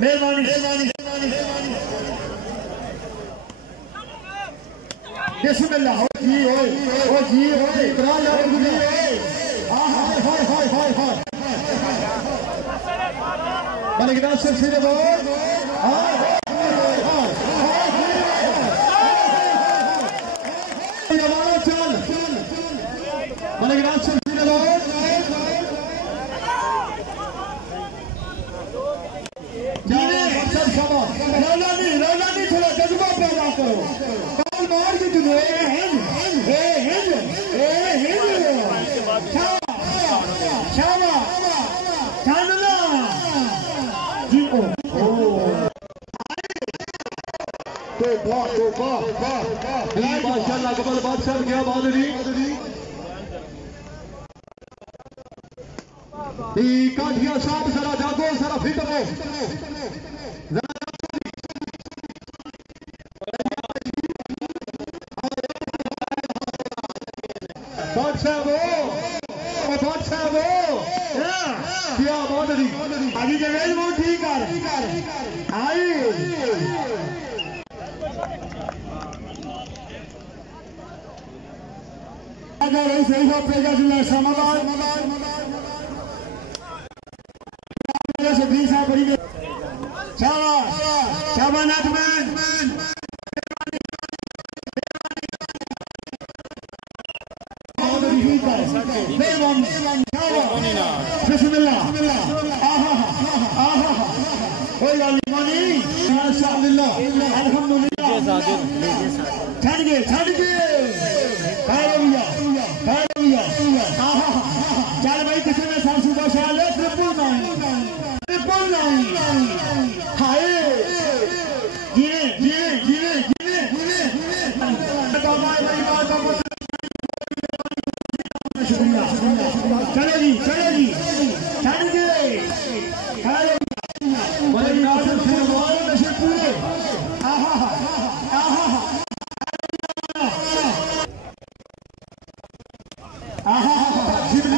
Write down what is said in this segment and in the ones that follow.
मेहरबानी बिस्मिल्लाह हो जी इकरार यार जी हाय मलिक नासिर सीधे बोल चल मलिक नासिर सीधे बोल रौलानी थोड़ा जज्बा पैदा करो बॉल मार के तुझे माशाअल्लाह कमल बादशाह क्या बादरी काठिया साहब जरा जागो जरा फिट हो क्या बादरी आगे जगह वो ठीक है आई सही समाधान चल भाई किसी ने सासू बचा ले ट्रिपल नाइन हाय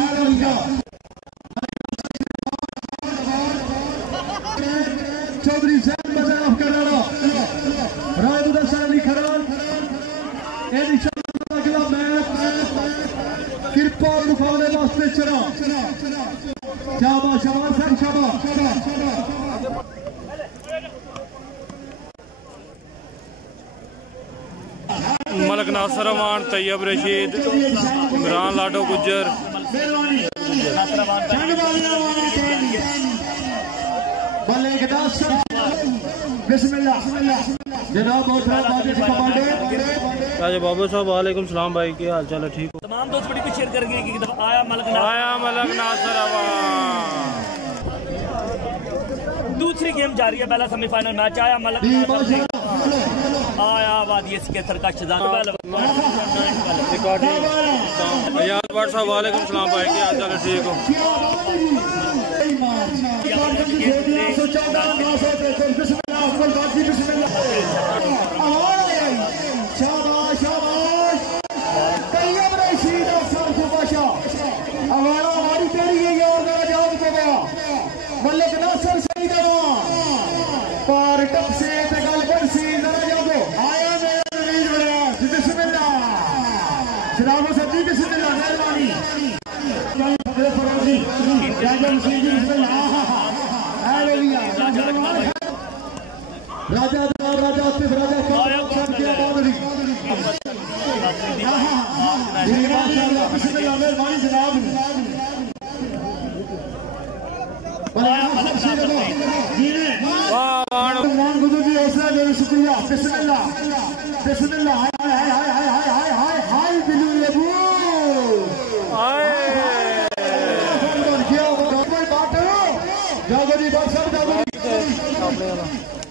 चलो जी चौधरी साहब बजाफ करारा राजदा साली खरान एदी अगला मैच कृपा मुकाबले वास्ते चला शाबाश मलिक नासिर अमान तैयब रशीद इमरान लाडो गुज्जर राजा बाबू साहब वालेकुम सलाम भाई क्या हाल चाल है ठीक हो तमाम दोस्त वीडियो को शेयर करेंगे कि आया मलिक नासिर अमान दूसरी गेम जारी है पहला सेमीफाइनल मैच आया मलिक आया वादी सिकंदर का शहजाद साहब वालेकुम सलाम भाई क्या हाल चाल है ठीक हो मलिक नासिर सही पर टप से गल बरसी जरा जाओ आया मेरा मरीज बड़ा बिस्मिल्लाह शराबो सब्जी बिस्मिल्लाह मेहरबानी राजा मसीह जी बिस्मिल्लाह हालेलुया राजा आसिफ राजा क्या बादरी माशाअल्लाह बिस्मिल्लाह मेहरबानी जनाब शुक्रिया बिस्मिल्लाह हाय बिलू लेबू जागो जी बात सब जागो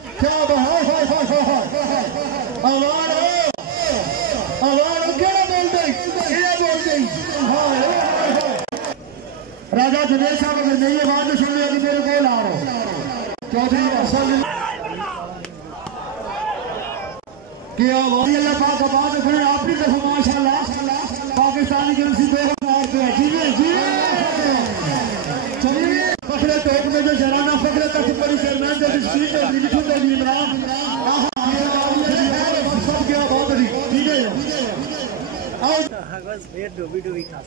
क्या राजा जुनेद साहब अगर नहीं आवाज में सुन लिया कि मेरे को ला रहा चौधरी असल क्या अल्लाह पाक आबाद खड़े आपकी कसम माशाल्लाह पाकिस्तानी करेंसी 2000 पे चलिए पकड़े टोप में जो शराना फकरे तक बड़ी चेयरमैन जो स्ट्रीट है लिखो तो इमरान सब क्या बहुत है ठीक है आओ बस फिर डूबी खा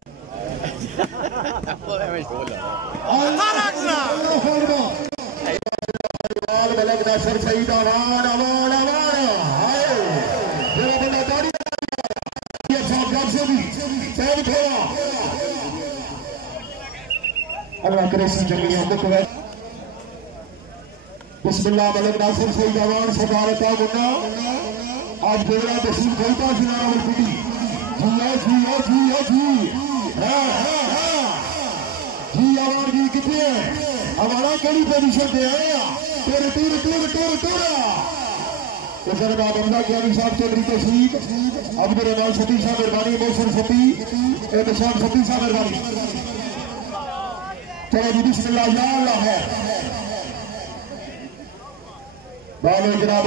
मलक नासिर सईद अवान अवान अवान हाय मेरा बंदा ताड़ी ये सब जब से भी सैद थोड़ा अल्लाह करे सी जंगियों को कवे बिस्मिल्लाह मलक नासिर सईद अवान सदारता मुन्ना आज बेरा तस्लीम खोलता सिनारा वलकुटी जी अवान जी कितने हमारा कड़ी पोजीशन पे आए टूर बंदा ज्ञानी साहब चौधरी तस्वीर अब मेरे नाम सतीश साहब मेहरबानी मोहसन सती एहतशाम सती साहब मेहरबानी चलो जी बिस्मिल्लाह या अल्लाह है बाले जनाब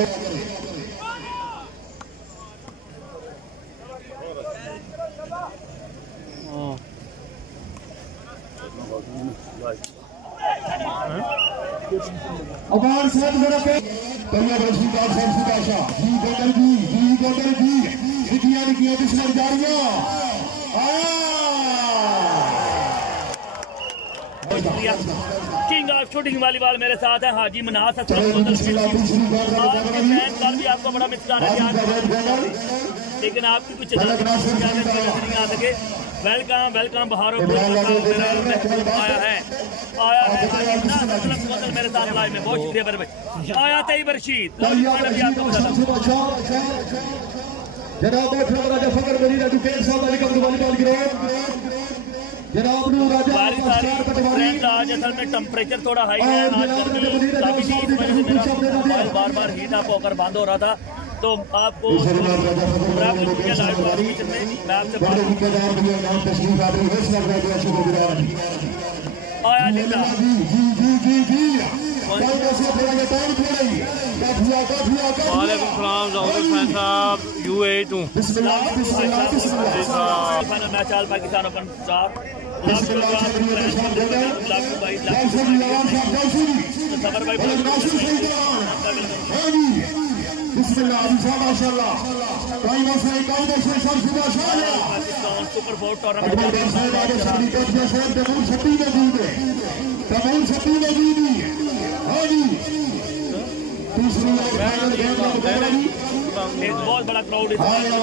अबार साहब जरा पे तैयार रशीद साहब सुदाशा जी गोदर जी सिटियां निकियां दुश्मन जारियां किंग ऑफ शूटिंग वॉलीबॉल मेरे साथ है हाजी मनास कल भी आपको बड़ा मिस कर रहा है लेकिन आपकी कुछ नहीं आ सके वेलकम बहारो आया है मेरे साथ लाइव में बहुत शुक्रिया मेरे भाई आया तैयब रशीद जनाब राजा फकर मेरी एजुकेट साहब वॉलीबॉल ग्राउंड जनाब आज असल में टेम्परेचर थोड़ा हाई है बार हीट अप होकर बंद हो रहा था तो आपको match Pakistan open star super four tournament एक बहुत बड़ा क्राउड करना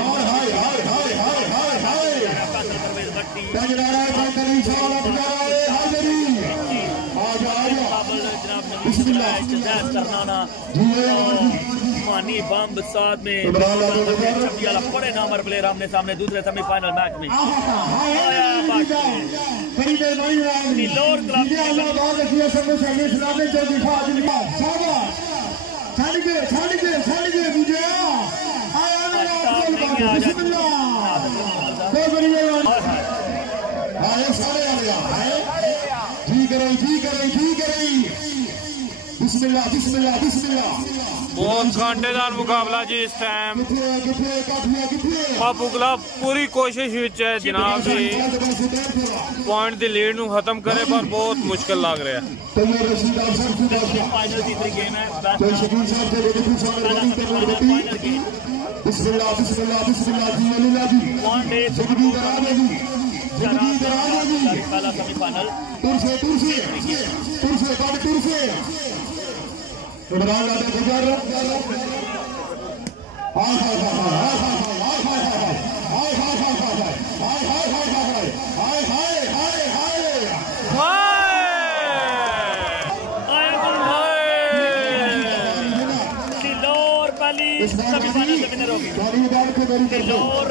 मानी बम साथ में बड़े नामर प्लेयर आमने सामने दूसरे सेमीफाइनल मैच में लोर क्लब बहुत कांटेदार मुकाबला जी इस टाइम उगला पूरी कोशिश है जनाब जी पॉइंट की लीड नू खत्म करे पर बहुत मुश्किल लग रहा है सेमीफाइनल के विनर होगी और